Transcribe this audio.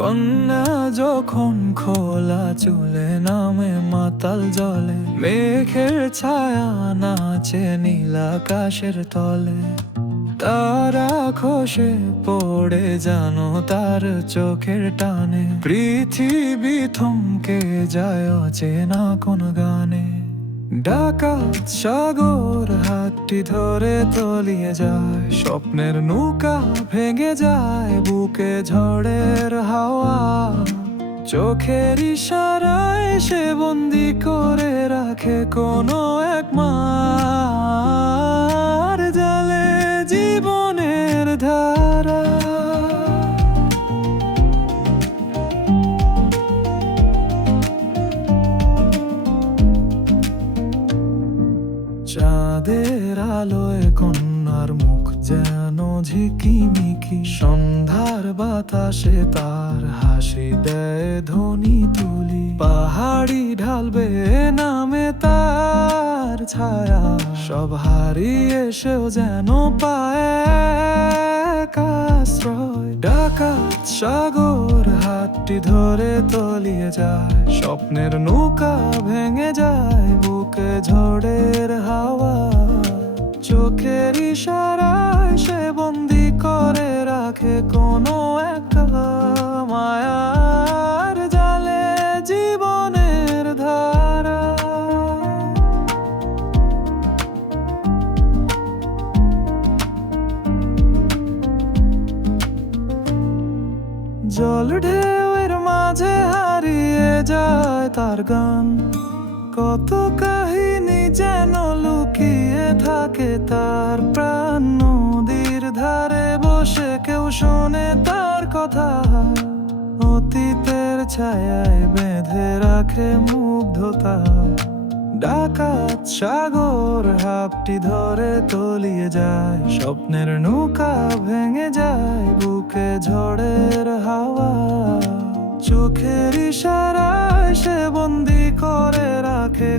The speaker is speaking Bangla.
কন্যা যখন খোলা চুলে নামে মাতাল জলে, মেঘের ছায়া নাচে নীল আকাশের তলে। তারা খসে পড়ে জানো তার চোখের টানে, পৃথিবী থমকে যায় অচেনা কোন গানে। ডাকাত সাগর হাতটি ধরে তলিয়ে যায়। স্বপ্নের নৌকা ভেঙে যায়, বুকে ঝড়ের হাওয়া। চোখের ইশারায় সে বন্দি করে রাখে কোনো এক মার চাঁদের আলোয় কন্যার মুখ যেন ঝিকিমিকি। সন্ধ্যার বাতাসে তার হাসি দেয় ধ্বনি তুলি। পাহাড়ি ঢালবে নামে তার ছায়া। সব হারিয়ে সেও যেন পায় আশ্রয়। ডাকাত সাগর হাতটি ধরে তলিয়ে যায়। স্বপ্নের নৌকা ভেঙে যায়, বুকে ঝড়ের হাওয়া। রাখে কোনো একটা মায়ার জালে জীবনের ধারা। জল ঢেউয়ের মাঝে হারিয়ে যায় তার গান। কত কাহিনী যেন লুকিয়ে থাকে তার প্রাণ। শোনে তার কথা। অতীতের ছায়ায় বেঁধে রাখে মুগ্ধতা। ডাকাত সাগর হাপটি ধরে তলিয়ে যায়। স্বপ্নের নৌকা ভেঙে যায়, বুকে ঝড়ের হাওয়া। চোখের ইশারায় সে বন্দি করে রাখে